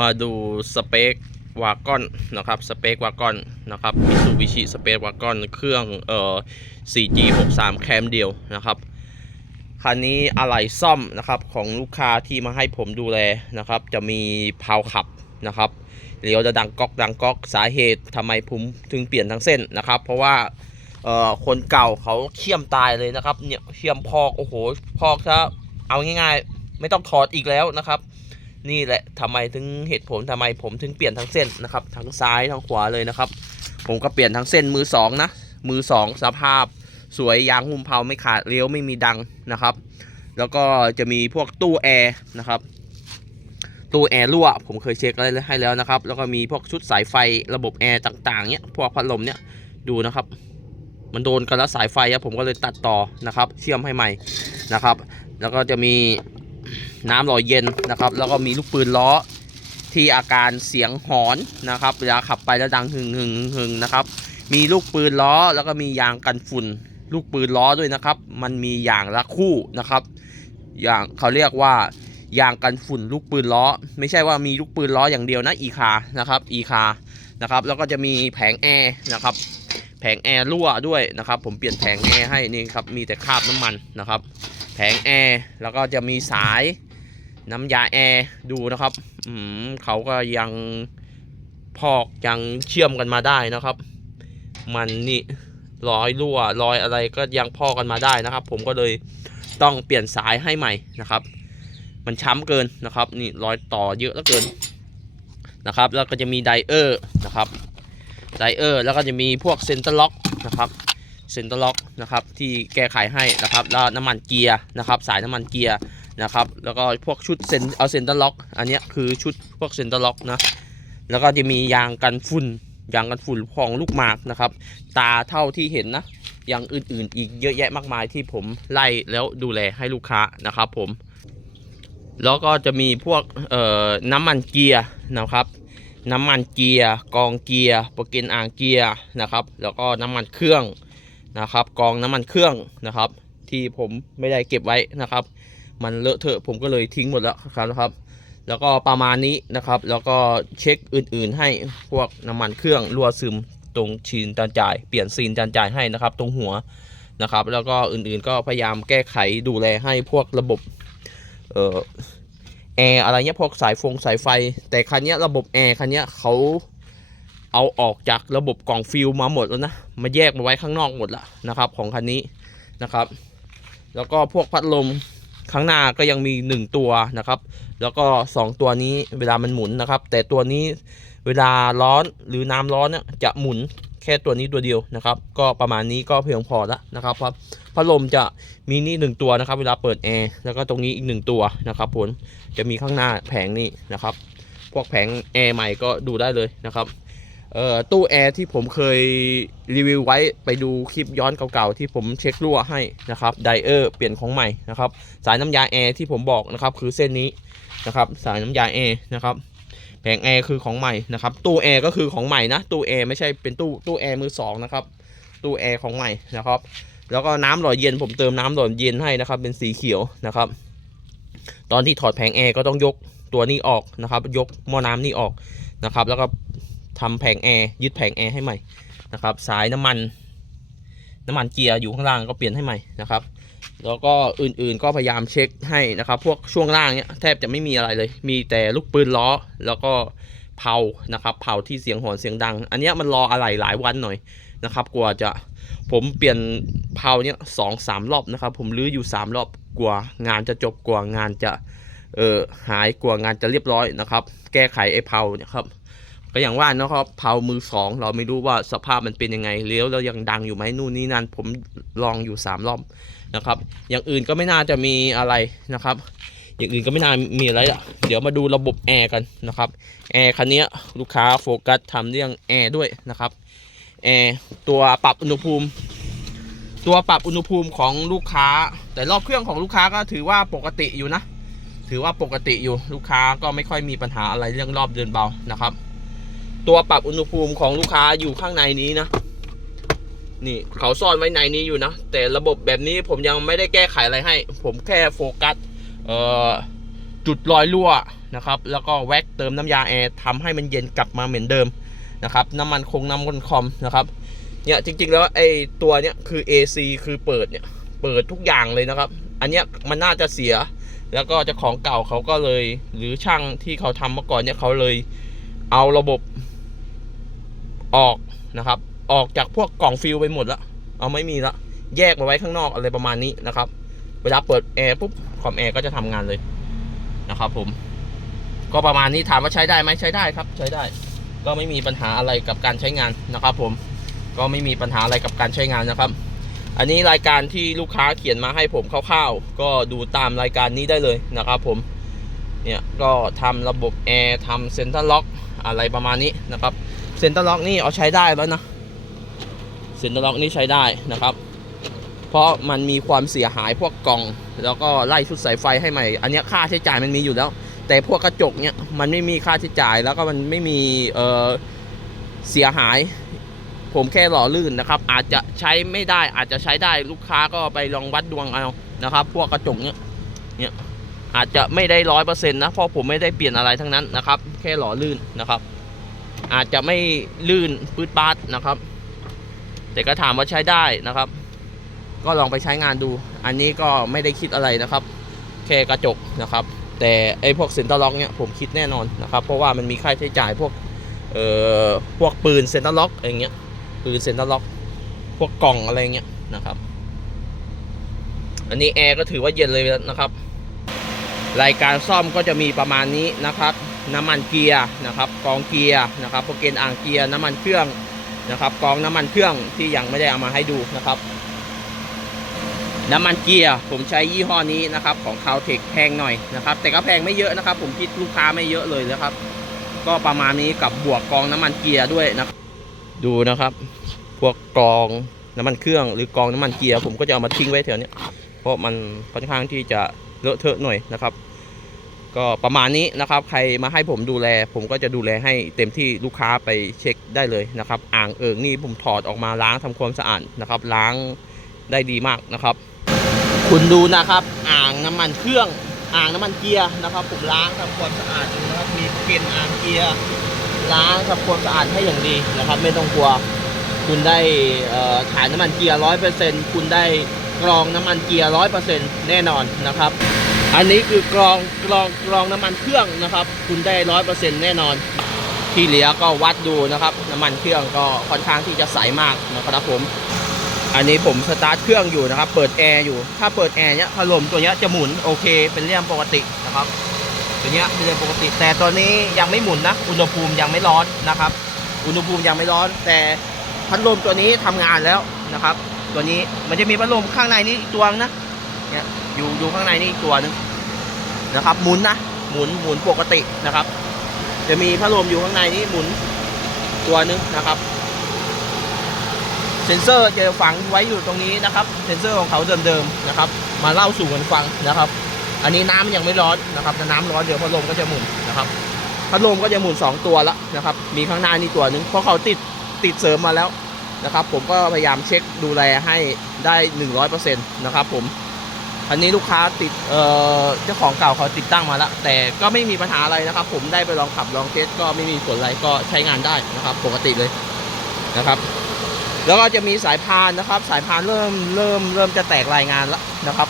มาดูสเปควากอนนะครับสเปควากอนนะครับมิซูบิชิสเปควากอนเครื่องเอ่อ 4G63 แคมเดียวนะครับคันนี้อะไหล่ซ่อมนะครับของลูกค้าที่มาให้ผมดูแลนะครับ จะมีเพาขับนะครับเลี้ยวจะดังก๊อกดังก๊อกสาเหตุทำไมผมถึงเปลี่ยนทั้งเส้นนะครับ เพราะว่าเอ่อคนเก่าเขาเขี่ยมตายเลยนะครับเนี่ยเขี่ยมพอกโอ้โหพอกถ้าเอาง่ายๆ ไม่ต้องถอดอีกแล้วนะครับ นี่แหละทำไมถึงเหตุผลทำไมผมถึงเปลี่ยนทั้งเส้นนะครับ ทั้งซ้ายทั้งขวาเลยนะครับ ผมก็เปลี่ยนทั้งเส้นมือสองนะมือสองสภาพ สวยยางหุ้มเพาไม่ขาดเลี้ยวไม่มีดังนะครับ แล้วก็จะมีพวกตู้แอร์นะครับตู้แอร์รั่วผมเคยเช็คอะไรให้แล้วนะครับ แล้วก็มีพวกชุดสายไฟระบบแอร์ต่างๆเนี้ยพวกพัดลมเนี้ยดูนะครับมันโดนกันแล้วสายไฟผมก็เลยตัดต่อนะครับ เชื่อมให้ใหม่นะครับ แล้วก็จะมี น้ำหล่อเย็นนะครับ แล้วก็มีลูกปืนล้อที่อาการเสียงหอนนะครับเวลาขับไปแล้วดังหึงหึงหึงนะครับ มีลูกปืนล้อแล้วก็มียางกันฝุ่น ลูกปืนล้อด้วยนะครับ มันมีอย่างละคู่นะครับ อย่างเขาเรียกว่ายางกันฝุ่นลูกปืนล้อ ไม่ใช่ว่ามีลูกปืนล้ออย่างเดียวนะอีคานะครับอีคานะครับ แล้วก็จะมีแผงแอร์นะครับ แผงแอร์รั่วด้วยนะครับ ผมเปลี่ยนแผงแอร์ให้นี่ครับมีแต่คราบน้ำมันนะครับ แผงแอร์แล้วก็จะมีสายน้ำยาแอร์ดูนะครับอืมเขาก็ยังพอกยังเชื่อมกันมาได้นะครับ มันนี่รอยรั่วรอยอะไรก็ยังพอกกันมาได้นะครับ ผมก็เลยต้องเปลี่ยนสายให้ใหม่นะครับ มันช้ำเกินนะครับ นี่รอยต่อเยอะเหลือเกินนะครับ แล้วก็จะมีไดเออร์นะครับไดเออร์แล้วก็จะมีพวกเซนเตอร์ล็อกนะครับ เซนเตอร์ล็อกนะครับที่แก้ไขให้นะครับแล้วน้ำมันเกียร์นะครับสายน้ำมันเกียร์นะครับแล้วก็พวกชุดเซนเอาเซนเตอร์ล็อกอันนี้คือชุดพวกเซนเตอร์ล็อกนะแล้วก็จะมียางกันฝุ่นยางกันฝุ่นของลูกหมากนะครับตาเท่าที่เห็นนะอย่างอื่นๆ อีกเยอะแยะมากมายที่ผมไล่แล้วดูแลให้ลูกค้านะครับผมแล้วก็จะมีพวกเอ่อน้ำมันเกียร์นะครับน้ำมันเกียร์กองเกียร์โปรเกนอ่างเกียร์นะครับแล้วก็น้ำมันเครื่อง นะครับ กองน้ำมันเครื่องนะครับ ที่ผมไม่ได้เก็บไว้นะครับ มันเลอะเทอะผมก็เลยทิ้งหมดแล้วครับนะครับ แล้วก็ประมาณนี้นะครับ แล้วก็เช็คอื่นๆ ให้พวกน้ำมันเครื่องรั่วซึมตรงชีนจานจ่ายเปลี่ยนซีนจานจ่ายให้นะครับ ตรงหัวนะครับ แล้วก็อื่นๆก็พยายามแก้ไขดูแลให้พวกระบบเอ่อแอร์อะไรเงี้ยพวกสายฟงสายไฟ แต่คันเนี้ยระบบแอร์คันเนี้ยเขา เอาออกจากระบบกล่องฟิลมาหมดแล้วนะ มาแยกมาไว้ข้างนอกหมดละนะครับ ของคันนี้นะครับ แล้วก็พวกพัดลมข้างหน้าก็ยังมี 1 ตัวนะครับ แล้วก็ 2 ตัวนี้เวลามันหมุนนะครับ แต่ตัวนี้เวลาร้อนหรือน้ำร้อนเนี่ยจะหมุนแค่ตัวนี้ตัวเดียวนะครับ ก็ประมาณนี้ก็เพียงพอแล้วนะครับเพราะพัดลมจะมีนี่หนึ่งตัวนะครับ เวลาเปิดแอร์แล้วก็ตรงนี้อีกหนึ่งตัวนะครับผมจะมีข้างหน้าแผงนี้นะครับ พวกแผงแอร์ใหม่ก็ดูได้เลยนะครับ เอ่อตู้แอร์ที่ผมเคยรีวิวไว้ไปดูคลิปย้อนเก่าๆที่ผมเช็ครั่วให้นะครับไดเออร์เปลี่ยนของใหม่นะครับ สายน้ำยาแอร์ที่ผมบอกนะครับคือเส้นนี้นะครับ สายน้ำยาแอร์นะครับแผงแอร์คือของใหม่นะครับ ตู้แอร์ก็คือของใหม่นะตู้แอร์ไม่ใช่เป็นตู้ตู้แอร์มือสองนะครับตู้แอร์ของใหม่นะครับ แล้วก็น้ำหล่อเย็นผมเติมน้ำหล่อเย็นให้นะครับ เป็นสีเขียวนะครับ ตอนที่ถอดแผงแอร์ก็ต้องยกตัวนี้ออกนะครับ ยกหม้อน้ำนี่ออกนะครับ แล้วก็ ทำแผงแอร์ยึดแผงแอร์ให้ใหม่นะครับสายน้ำมัน น้ำมันเกียร์อยู่ข้างล่างก็เปลี่ยนให้ใหม่นะครับ แล้วก็อื่นๆก็พยายามเช็คให้นะครับ พวกช่วงล่างเนี้ยแทบจะไม่มีอะไรเลย มีแต่ลูกปืนล้อแล้วก็เผานะครับเผาที่เสียงหอนเสียงดัง อันเนี้ยมันรออะไรหลายวันหน่อยนะครับกว่าจะผมเปลี่ยนเผาเนี้ยสองสามรอบนะครับ ผมรื้ออยู่สามรอบกว่างานจะจบกว่างานจะเออหายกว่างานจะเรียบร้อยนะครับ แก้ไขไอ้เผาเนี่ยครับ ก็อย่างว่านะครับเผามือสองเราไม่รู้ว่าสภาพมันเป็นยังไงเลี้ยวแล้วยังดังอยู่ไหมนู่นนี่นั่นผมลองอยู่สามรอบนะครับ อย่างอื่นก็ไม่น่าจะมีอะไรนะครับ อย่างอื่นก็ไม่น่ามีอะไรละเดี๋ยวมาดูระบบแอร์กันนะครับแอร์คันนี้ลูกค้าโฟกัสทำเรื่องแอร์ด้วยนะครับแอร์ตัวปรับอุณหภูมิ ตัวปรับอุณหภูมิของลูกค้า แต่รอบเครื่องของลูกค้าก็ถือว่าปกติอยู่นะ ถือว่าปกติอยู่ลูกค้าก็ไม่ค่อยมีปัญหาอะไรเรื่องรอบเดินเบานะครับ ตัวปรับอุณหภูมิของลูกค้าอยู่ข้างในนี้นะ นี่เขาซ่อนไว้ในนี้อยู่นะ แต่ระบบแบบนี้ผมยังไม่ได้แก้ไขอะไรให้ ผมแค่โฟกัสจุดรอยรั่วนะครับ แล้วก็แว็กเติมน้ำยาแอร์ทำให้มันเย็นกลับมาเหมือนเดิมนะครับน้ำมันคงน้ำมันคอมนะครับเนี่ยจริง ๆ แล้วไอ้ตัวเนี้ยคือ AC คือเปิดเนี่ยเปิดทุกอย่างเลยนะครับ อันเนี้ยมันน่าจะเสีย แล้วก็เจ้าของเก่าเขาก็เลย หรือช่างที่เขาทำมาก่อนเนี่ยเขาเลย เอาระบบ ออกนะครับ ออกจากพวกกล่องฟิลไปหมดละเอาไม่มีละแยกมาไว้ข้างนอกอะไรประมาณนี้นะครับ เวลาเปิดแอร์ปุ๊บคอมแอร์ก็จะทำงานเลยนะครับ ผม ก็ประมาณนี้ถามว่าใช้ได้ไหมใช้ได้ครับ ใช้ได้ ก็ไม่มีปัญหาอะไรกับการใช้งานนะครับ ผมก็ไม่มีปัญหาอะไรกับการใช้งานนะครับ อันนี้รายการที่ลูกค้าเขียนมาให้ผมคร่าวๆ ก็ดูตามรายการนี้ได้เลยนะครับ ผม เนี่ยก็ทำระบบแอร์ทำเซ็นเตอร์ล็อกอะไรประมาณนี้นะครับ ซ็นเตอร์ล็อกนี่เอาใช้ได้แล้วนะเซ็นเตอร์ล็อกนี่ใช้ได้นะครับ เพราะมันมีความเสียหายพวกกล่อง แล้วก็ไล่ชุดสายไฟให้ใหม่ อันนี้ค่าใช้จ่ายมันมีอยู่แล้ว แต่พวกกระจกเนี่ยมันไม่มีค่าใช้จ่ายแล้วก็มันไม่มีเอ่อเสียหาย ผมแค่หล่อลื่นนะครับ อาจจะใช้ไม่ได้อาจจะใช้ได้ลูกค้าก็ไปลองวัดดวงเอานะครับ พวกกระจกเนี่ยเนี่ยอาจจะไม่ได้ร้อยเปอร์เซ็นต์นะเพราะผมไม่ได้เปลี่ยนอะไรทั้งนั้นนะครับ แค่หล่อลื่นนะครับ อาจจะไม่ลื่นปืดปาดนะครับ แต่ก็ถามว่าใช้ได้นะครับ ก็ลองไปใช้งานดู อันนี้ก็ไม่ได้คิดอะไรนะครับ แค่กระจกนะครับ แต่ไอ้พวกเซ็นเตอร์ล็อกเนี่ยผมคิดแน่นอนนะครับ เพราะว่ามันมีค่าใช้จ่ายพวกเอ่อพวกปืนเซ็นเตอร์ล็อกอะไรเงี้ยปืนเซ็นเตอร์ล็อก พวกกล่องอะไรเงี้ยนะครับ อันนี้แอร์ก็ถือว่าเย็นเลยนะครับรายการซ่อมก็จะมีประมาณนี้นะครับ น้ำมันเกียร์นะครับกองเกียร์นะครับโปรเกนอ่างเกียร์น้ำมันเครื่องนะครับกองน้ำมันเครื่องที่ยังไม่ได้เอามาให้ดูนะครับ น้ำมันเกียร์ผมใช้ยี่ห้อนี้นะครับของคาวเทคแพงหน่อยนะครับ แต่ก็แพงไม่เยอะนะครับ ผมคิดลูกค้าไม่เยอะเลยนะครับ ก็ประมาณนี้กับบวกกองน้ำมันเกียร์ด้วยนะดูนะครับ พวกกองน้ำมันเครื่อง หรือกองน้ำมันเกียร์ผมก็จะเอามาทิ้งไว้แถวเนี้ยเพราะมันค่อนข้างที่จะเลอะเทอะหน่อยนะครับ ก็ประมาณนี้นะครับ ใครมาให้ผมดูแล ผมก็จะดูแลให้เต็มที่ลูกค้าไปเช็คได้เลยนะครับ อ่างเอิงนี่ผมถอดออกมาล้างทำความสะอาดนะครับ ล้างได้ดีมากนะครับ คุณดูนะครับ อ่างน้ำมันเครื่อง อ่างน้ำมันเกียร์นะครับ ผมล้างทำความสะอาดนะครับ มีเกณฑ์อ่างเกียร์ล้างทำความสะอาดให้อย่างดีนะครับ ไม่ต้องกลัว คุณได้เอ่อถ่ายน้ำมันเกียร์ร้อยเปอร์เซ็นต์คุณได้กรองน้ำมันเกียร์ร้อยเปอร์เซ็นต์แน่นอนนะครับ อันนี้คือกรองกรองกรองน้ำมันเครื่องนะครับ คุณได้ร้อยเปอร์เซ็นต์แน่นอน ที่เหลือก็วัดดูนะครับ น้ำมันเครื่องก็ค่อนข้างที่จะใสมากนะครับผม อันนี้ผมสตาร์ทเครื่องอยู่นะครับ เปิดแอร์อยู่ ถ้าเปิดแอร์เนี้ยพัดลมตัวเนี้ยจะหมุนโอเค เป็นเรื่องปกตินะครับ ตัวเนี้ยเป็นเรื่องปกติ แต่ตัวนี้ยังไม่หมุนนะ อุณหภูมิยังไม่ร้อนนะครับ อุณหภูมิยังไม่ร้อน แต่พัดลมตัวนี้ทำงานแล้วนะครับ ตัวนี้มันจะมีพัดลมข้างในนี้อีกตัวนึงนะเนี่ย อยู่อยู่ข้างในนี่อีกตัวนึงนะครับหมุนนะหมุนหมุนปกตินะครับ จะมีพัดลมอยู่ข้างในนี้หมุนตัวนึงนะครับ เซนเซอร์จะฝังไว้อยู่ตรงนี้นะครับ เซนเซอร์ของเขาเดิมๆนะครับ มาเล่าสู่กันฟังนะครับ อันนี้น้ำยังไม่ร้อนนะครับถ้าน้ำร้อนเดี๋ยวพัดลมก็จะหมุนนะครับพัดลมก็จะหมุน 2 ตัวแล้วนะครับ มีข้างหน้านี่ตัวนึงเพราะเขาติดติดเสริมมาแล้วนะครับ ผมก็พยายามเช็คดูแลให้ได้ 100%นะครับผม อันนี้ลูกค้าติดเอ่อเจ้าของเก่าเขาติดตั้งมาแล้ว แต่ก็ไม่มีปัญหาอะไรนะครับ ผมได้ไปลองขับลองเทสก็ไม่มีผลอะไรก็ใช้งานได้นะครับ ปกติเลยนะครับ แล้วก็จะมีสายพานนะครับ สายพานเริ่มเริ่มเริ่มจะแตกรายงานแล้วนะครับ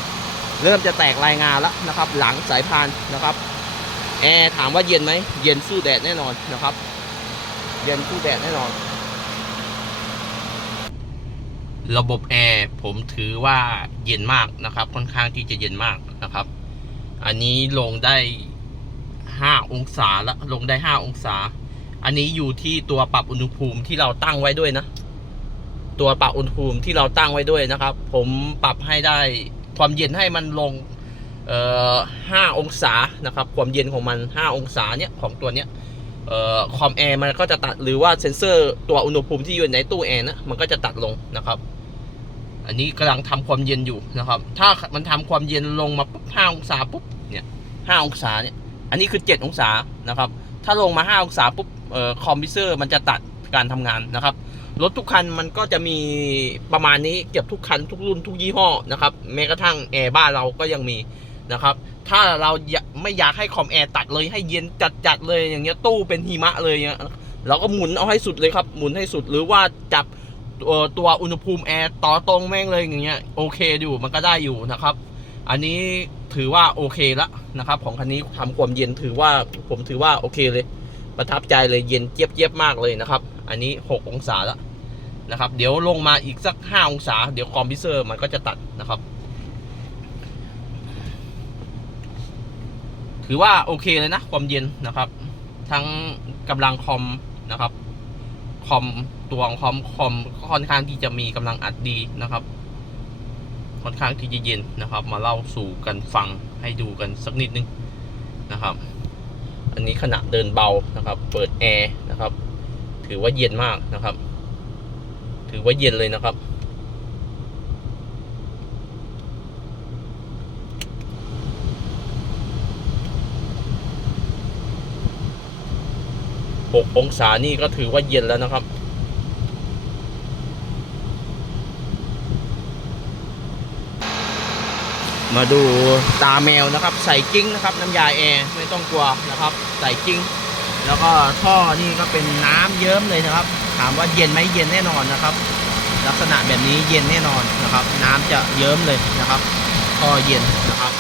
เริ่มจะแตกรายงานแล้วนะครับ หลังสายพานนะครับแอร์ถามว่าเย็นไหมเย็นสู้แดดแน่นอนนะครับ เย็นสู้แดดแน่นอน ระบบแอร์ผมถือว่าเย็นมากนะครับ ค่อนข้างที่จะเย็นมากนะครับ อันนี้ลงได้ห้าองศาละลงได้ห้าองศา อันนี้อยู่ที่ตัวปรับอุณหภูมิที่เราตั้งไว้ด้วยนะ ตัวปรับอุณหภูมิที่เราตั้งไว้ด้วยนะครับ ผมปรับให้ได้ความเย็นให้มันลงเอ่อห้าองศานะครับ ความเย็นของมันห้าองศาเนี่ยของตัวเนี้ย เอ่อคอมแอร์มันก็จะตัดหรือว่าเซ็นเซอร์ตัวอุณหภูมิที่อยู่ในตู้แอร์นะมันก็จะตัดลงนะครับ อันนี้กำลังทำความเย็นอยู่นะครับ ถ้ามันทำความเย็นลงมาปุ๊บห้าองศาปุ๊บเนี่ยห้าองศาเนี่ยอันนี้คือเจ็ดองศานะครับ ถ้าลงมาห้าองศาปุ๊บเอ่อคอมพิวเซอร์มันจะตัดการทำงานนะครับรถทุกคันมันก็จะมีประมาณนี้เกือบทุกคันทุกรุ่นทุกยี่ห้อนะครับแม้กระทั่งแอร์บ้านเราก็ยังมีนะครับ ถ้าเราไม่อยากให้คอมแอร์ตัดเลยให้เย็นจัดๆเลยอย่างเงี้ยตู้เป็นหิมะเลยเงี้ยเราก็หมุนเอาให้สุดเลยครับ หมุนให้สุดหรือว่าจับตัวตัวอุณหภูมิแอร์ต่อตรงแม่งเลยอย่างเงี้ยโอเคอยู่มันก็ได้อยู่นะครับ อันนี้ถือว่าโอเคละนะครับ ของคันนี้ทำความเย็นถือว่าผมถือว่าโอเคเลย ประทับใจเลยเย็นเจี๊ยบเจี๊ยบๆมากเลยนะครับ อันนี้ 6 องศาแล้วนะครับ เดี๋ยวลงมาอีกสัก 5 องศา เดี๋ยวคอมพิวเซอร์มันก็จะตัดนะครับ ถือว่าโอเคเลยนะ ความเย็นนะครับ ทั้งกำลังคอมนะครับ คอมตัวของคอมคอมค่อนข้างที่จะมีกำลังอัดดีนะครับ ค่อนข้างที่จะเย็นนะครับ มาเล่าสู่กันฟังให้ดูกันสักนิดนึงนะครับ อันนี้ขณะเดินเบานะครับ เปิดแอร์นะครับ ถือว่าเย็นมากนะครับ ถือว่าเย็นเลยนะครับ หกองศานี่ก็ถือว่าเย็นแล้วนะครับ มาดูตาแมวนะครับ ใส่กิ้งนะครับน้ำยาแอร์ไม่ต้องกลัวนะครับ ใส่กิ้ง แล้วก็ท่อนี่ก็เป็นน้ำเยิ้มเลยนะครับ ถามว่าเย็นไหมเย็นแน่นอนนะครับ ลักษณะแบบนี้เย็นแน่นอนนะครับ น้ำจะเยิ้มเลยนะครับท่อเย็นนะครับ